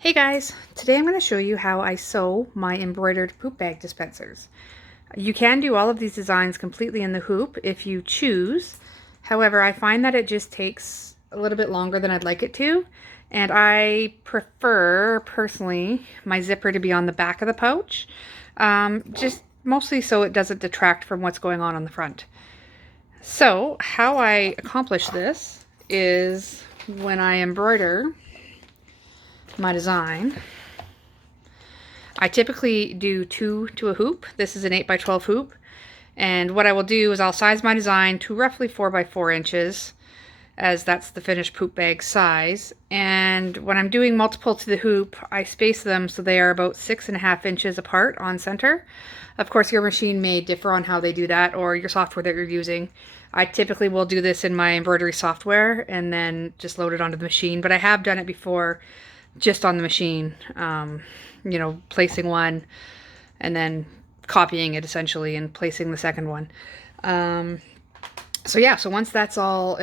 Hey guys, today I'm going to show you how I sew my embroidered poop bag dispensers. You can do all of these designs completely in the hoop if you choose. However, I find that it just takes a little bit longer than I'd like it to, and I prefer, personally, my zipper to be on the back of the pouch, just mostly so it doesn't detract from what's going on the front. So, how I accomplish this is when I embroider my design, I typically do 2 to a hoop. This is an 8x12 hoop. And what I will do is I'll size my design to roughly 4x4 inches, as that's the finished poop bag size. And when I'm doing multiple to the hoop, I space them so they are about 6.5 inches apart on center. Of course, your machine may differ on how they do that, or your software that you're using. I typically will do this in my embroidery software and then just load it onto the machine, but I have done it before just on the machine, placing one and then copying it essentially and placing the second one. So once that's all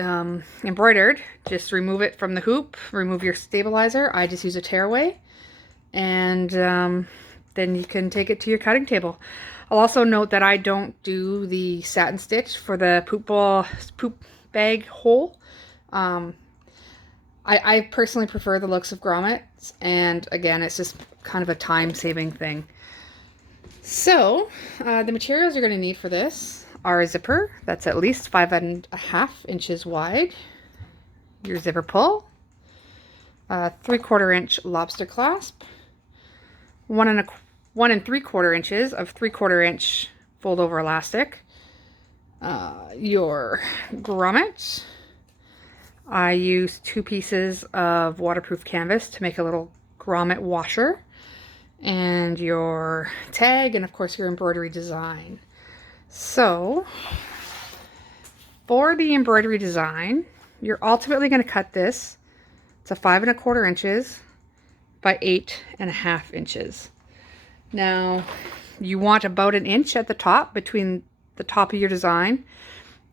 embroidered, just remove it from the hoop, remove your stabilizer. I just use a tearaway, and then you can take it to your cutting table. I'll also note that I don't do the satin stitch for the poop bag hole. I personally prefer the looks of grommets, and again, it's just kind of a time-saving thing. So, the materials you're going to need for this are a zipper that's at least 5.5 inches wide, your zipper pull, a 3/4 inch lobster clasp, 1 3/4 inches of 3/4 inch fold-over elastic, your grommet. I use 2 pieces of waterproof canvas to make a little grommet washer, and your tag, and of course your embroidery design. So for the embroidery design, you're ultimately going to cut this to 5.25 inches by 8.5 inches. Now you want about an inch at the top between the top of your design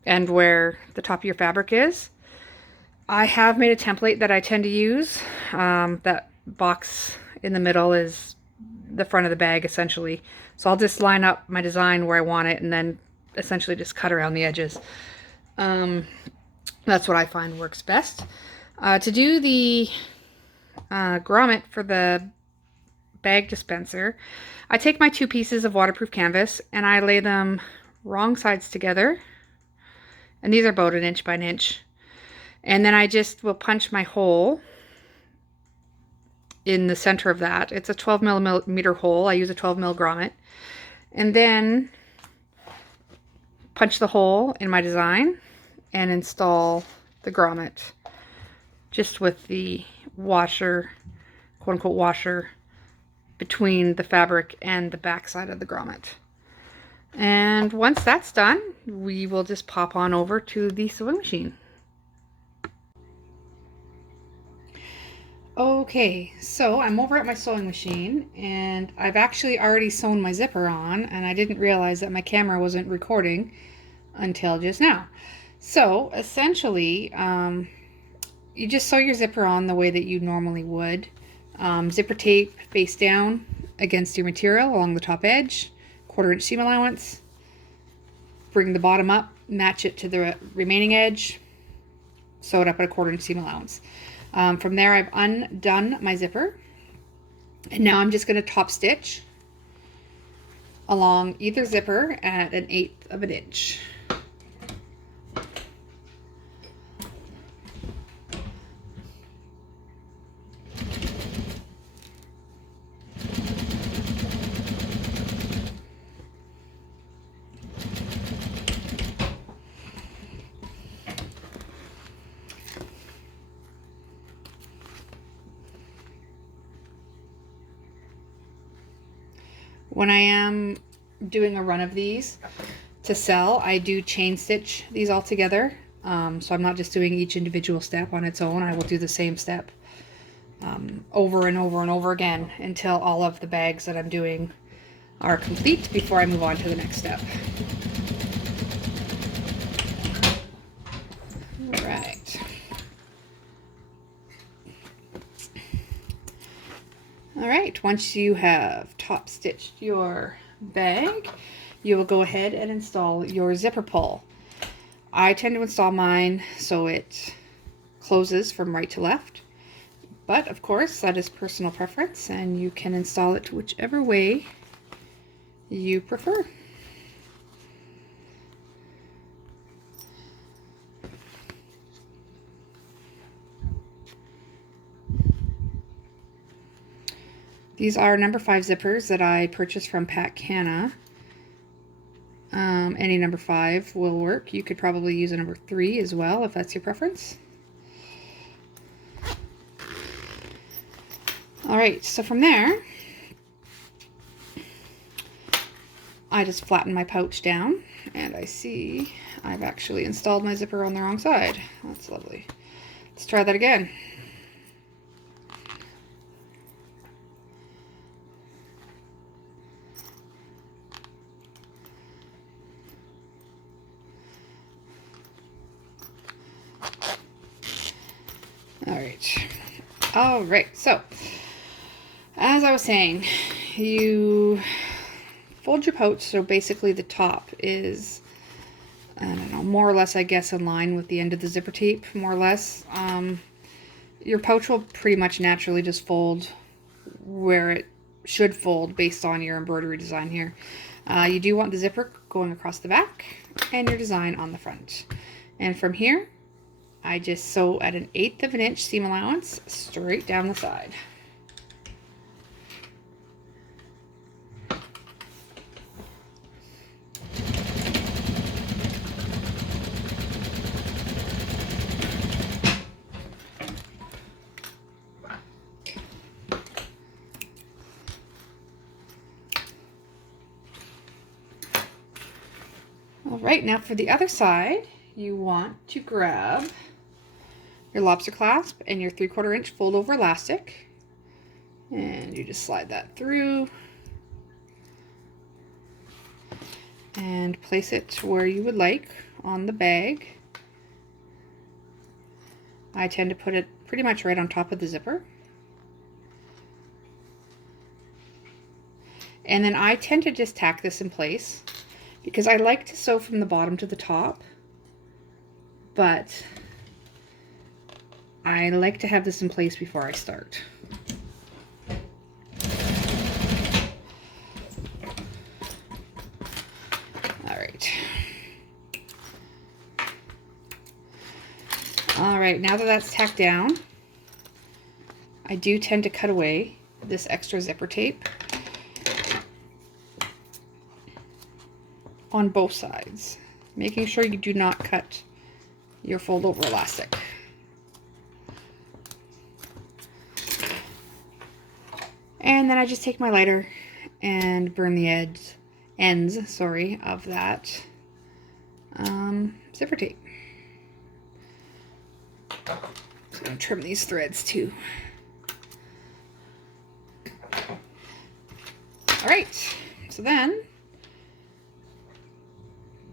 and where the top of your fabric is. I have made a template that I tend to use. That box in the middle is the front of the bag essentially. So I'll just line up my design where I want it and then essentially just cut around the edges. That's what I find works best. To do the grommet for the bag dispenser, I take my 2 pieces of waterproof canvas and I lay them wrong sides together. And these are about 1 inch by 1 inch. And then I just will punch my hole in the center of that. It's a 12 millimeter hole. I use a 12 mil grommet. And then punch the hole in my design and install the grommet just with the washer, quote unquote washer, between the fabric and the back side of the grommet. And once that's done, we will just pop on over to the sewing machine. Okay, so I'm over at my sewing machine and I've actually already sewn my zipper on, and I didn't realize that my camera wasn't recording until just now. So essentially, you just sew your zipper on the way that you normally would. Zipper tape face down against your material along the top edge, 1/4 inch seam allowance. Bring the bottom up, match it to the remaining edge, sew it up at a 1/4 inch seam allowance. From there, I've undone my zipper, and now I'm just going to top stitch along either zipper at 1/8 of an inch. When I am doing a run of these to sell, I do chain stitch these all together. So I'm not just doing each individual step on its own. I will do the same step over and over and over again until all of the bags that I'm doing are complete before I move on to the next step. All right. All right, once you have top stitched your bag, you will go ahead and install your zipper pull. I tend to install mine so it closes from right to left, but of course that is personal preference and you can install it whichever way you prefer. These are number 5 zippers that I purchased from Pat Canna. Any number 5 will work. You could probably use a number 3 as well if that's your preference. Alright, so from there, I just flatten my pouch down and I see I've actually installed my zipper on the wrong side. That's lovely. Let's try that again. Alright, so as I was saying, you fold your pouch so basically the top is, I don't know, more or less I guess in line with the end of the zipper tape, more or less. Your pouch will pretty much naturally just fold where it should fold based on your embroidery design here. You do want the zipper going across the back and your design on the front. And from here, I just sew at 1/8 of an inch seam allowance straight down the side. All right, now for the other side, you want to grab your lobster clasp and your 3/4 inch fold over elastic, and you just slide that through and place it where you would like on the bag. I tend to put it pretty much right on top of the zipper. And then I tend to just tack this in place because I like to sew from the bottom to the top, but I like to have this in place before I start. All right, now that that's tacked down, I do tend to cut away this extra zipper tape on both sides, making sure you do not cut your fold over elastic. And then I just take my lighter and burn the ends of that zipper tape. So I'm going to trim these threads too. All right, so then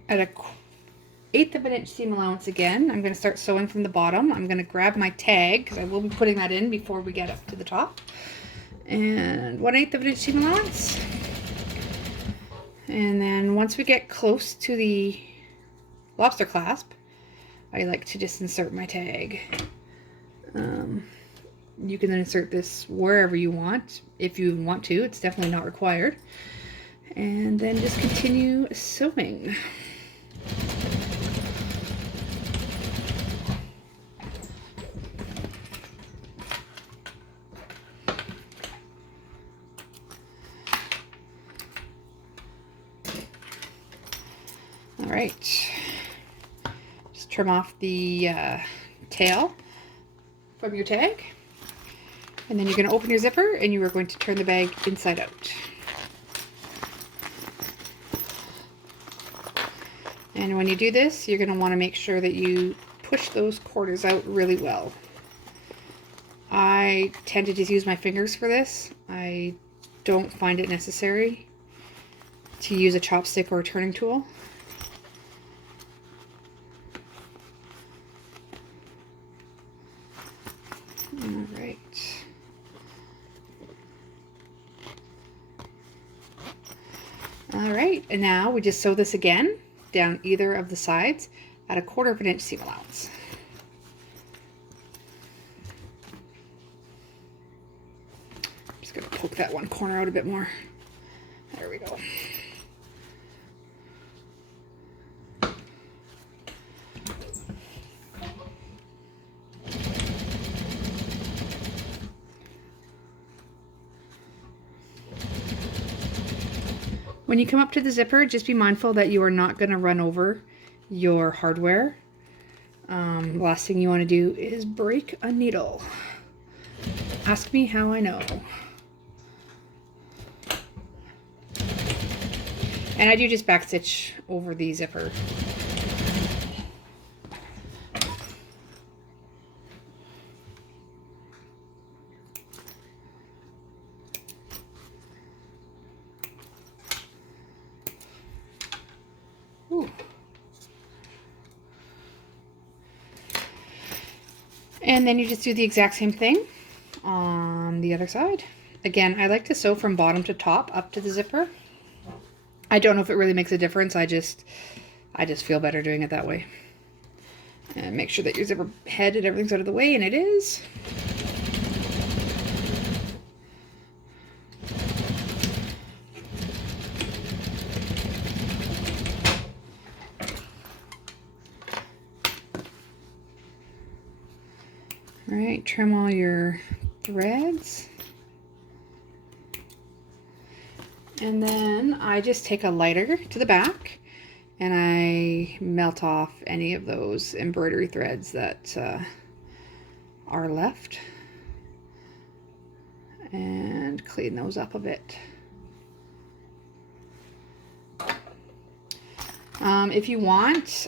at 1/8 of an inch seam allowance again, I'm going to start sewing from the bottom. I'm going to grab my tag because I will be putting that in before we get up to the top. And 1/8 of an inch seam allowance. And then once we get close to the lobster clasp, I like to just insert my tag. You can then insert this wherever you want, if you want to. It's definitely not required. And then just continue sewing. All right, just trim off the tail from your tag, and then you're going to open your zipper and you are going to turn the bag inside out. And when you do this, you're going to want to make sure that you push those quarters out really well. I tend to just use my fingers for this. I don't find it necessary to use a chopstick or a turning tool. All right. All right, and now we just sew this again down either of the sides at 1/4 inch seam allowance. I'm just gonna poke that one corner out a bit more. There we go. When you come up to the zipper, just be mindful that you are not going to run over your hardware. Last thing you want to do is break a needle. Ask me how I know. And I do just backstitch over the zipper. Ooh. And then you just do the exact same thing on the other side. Again, I like to sew from bottom to top up to the zipper. I don't know if it really makes a difference. I just feel better doing it that way. And make sure that your zipper head and everything's out of the way, and it is. All right, trim all your threads. And then I just take a lighter to the back and I melt off any of those embroidery threads that are left and clean those up a bit. If you want,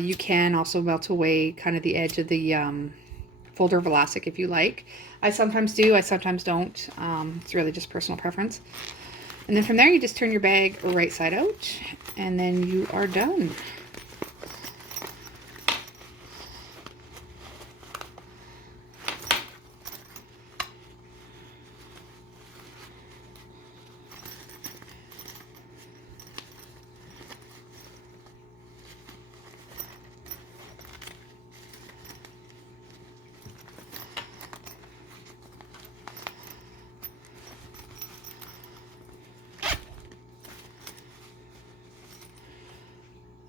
you can also melt away kind of the edge of the folder of elastic if you like. I sometimes do, I sometimes don't. It's really just personal preference. And then from there you just turn your bag right side out and then you are done.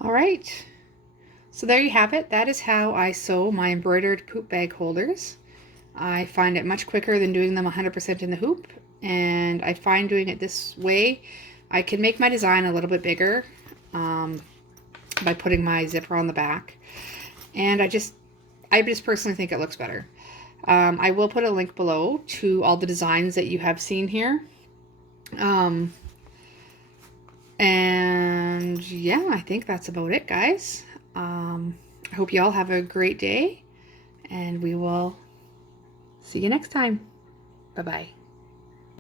All right, so there you have it. That is how I sew my embroidered poop bag holders. I find it much quicker than doing them 100% in the hoop, and I find doing it this way, I can make my design a little bit bigger by putting my zipper on the back, and I just personally think it looks better. I will put a link below to all the designs that you have seen here. And yeah, I think that's about it, guys. I hope you all have a great day, and we will see you next time. Bye-bye.